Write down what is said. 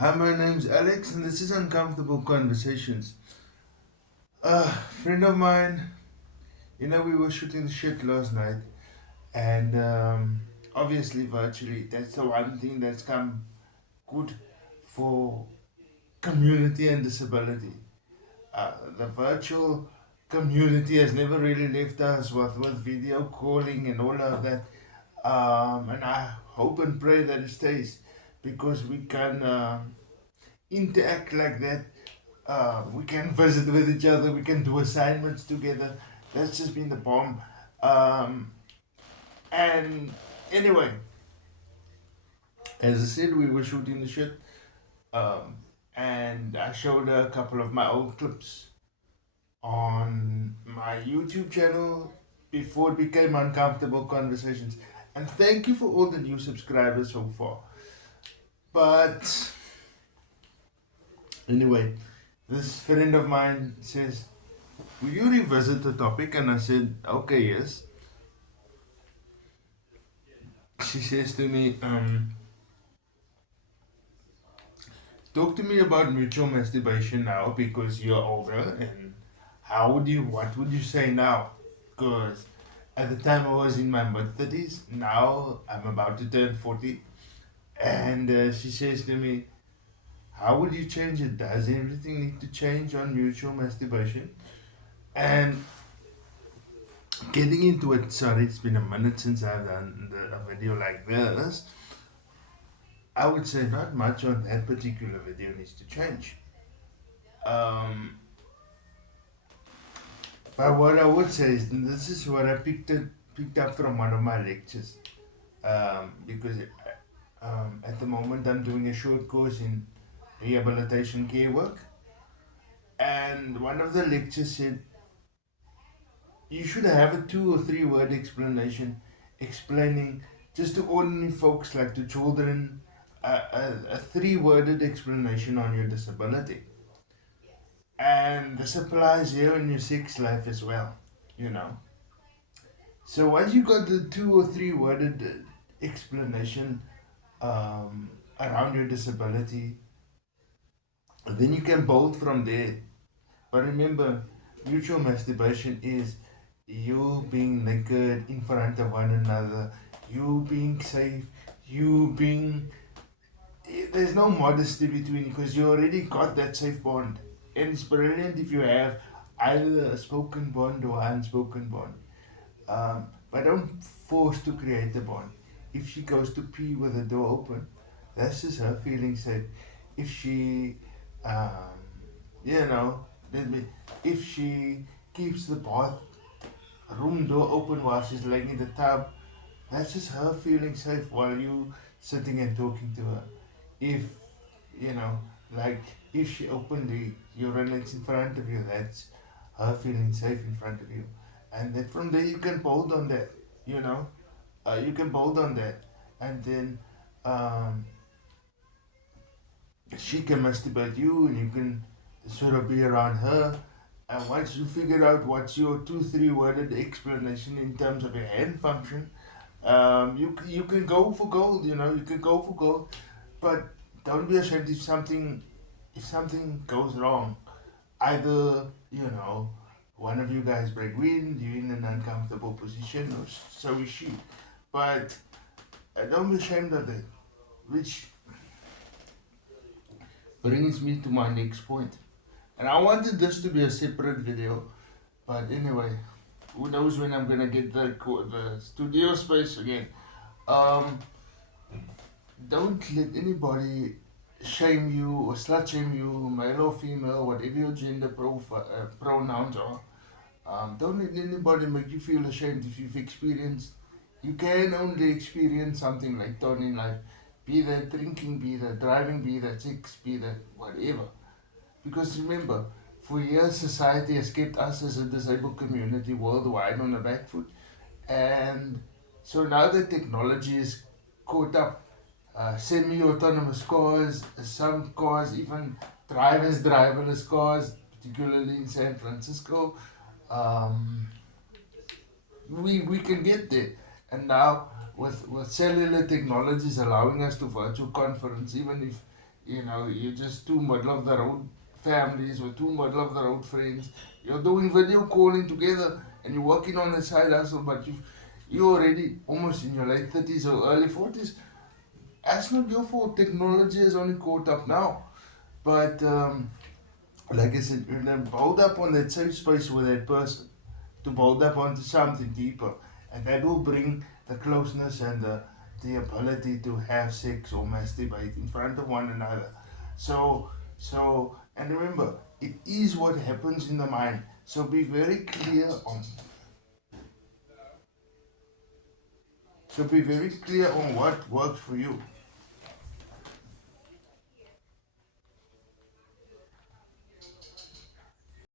Hi, my name's Alex, and this is Uncomfortable Conversations. A friend of mine, we were shooting the shit last night, and obviously, virtually, that's the one thing that's come good for community and disability. The virtual community has never really left us with video calling and all of that. And I hope and pray that it stays because we can interact like that. We can visit with each other. We can do assignments together. That's just been the bomb. Um, and anyway, as I said, we were shooting the shit. Um, and I showed her a couple of my old clips on my YouTube channel before it became Uncomfortable Conversations. And thank you for all the new subscribers so far. But anyway, this friend of mine says, will you revisit the topic? And I said, okay, yes. She says to me, talk to me about mutual masturbation now because you're older, and what would you say now? Because at the time I was in my mid 30s, now I'm about to turn 40. And she says to me, how would you change it? Does everything need to change on mutual masturbation? And getting into it, sorry, it's been a minute since I've done a video like this. I would say not much on that particular video needs to change. Um, but what I would say is, and this is what I picked up from one of my lectures, because at the moment I'm doing a short course in rehabilitation care work, and one of the lectures said you should have a 2 or 3 word explanation explaining just to ordinary folks like to children a 3 worded explanation on your disability. And this applies here in your sex life as well, you know. So once you got the 2 or 3 worded explanation around your disability, then you can build from there. But remember, mutual masturbation is you being naked in front of one another, you being safe, you being. There's no modesty between you because you already got that safe bond. And it's brilliant if you have either a spoken bond or unspoken bond. But don't force to create a bond. If she goes to pee with the door open, that's just her feeling safe. If she, um, you know, let me, if she keeps the bath room door open while she's laying in the tub, that's just her feeling safe while you sitting and talking to her. If you know, like if she openly urinates in front of you, that's her feeling safe in front of you, and then from there you can build on that. You know, you can build on that, and then um, she can masturbate you, and you can sort of be around her. And once you figure out what's your 2 3 worded explanation in terms of your hand function, you can go for gold. You know, you can go for gold, but don't be ashamed if something goes wrong. Either one of you guys break wind, you're in an uncomfortable position, or so is she. But don't be ashamed of it. Which brings me to my next point. And I wanted this to be a separate video, but anyway, who knows when I'm gonna get the studio space again. Um, don't let anybody shame you or slut shame you, male or female, whatever your gender pronouns are. Don't let anybody make you feel ashamed if you've experienced. You can only experience something like that in life. Be that drinking, be that driving, be that sex, be that whatever. Because remember, for years society has kept us as a disabled community worldwide on the back foot. And so now that technology is caught up, semi-autonomous cars, some cars even driverless cars, particularly in San Francisco, um, we can get there. And now with cellular technologies allowing us to virtual conference, even You know, you're just two middle of the road families or two middle of the road friends. You're doing video calling together and you're working on a side hustle, but you're already almost in your late 30s or early 40s. That's not your fault. Technology has only caught up now. But like I said, you're then build up on that safe space with that person to build up onto something deeper. And that will bring the closeness and the ability to have sex or masturbate in front of one another. And remember, it is what happens in the mind. So be very clear on so be very clear on what works for you.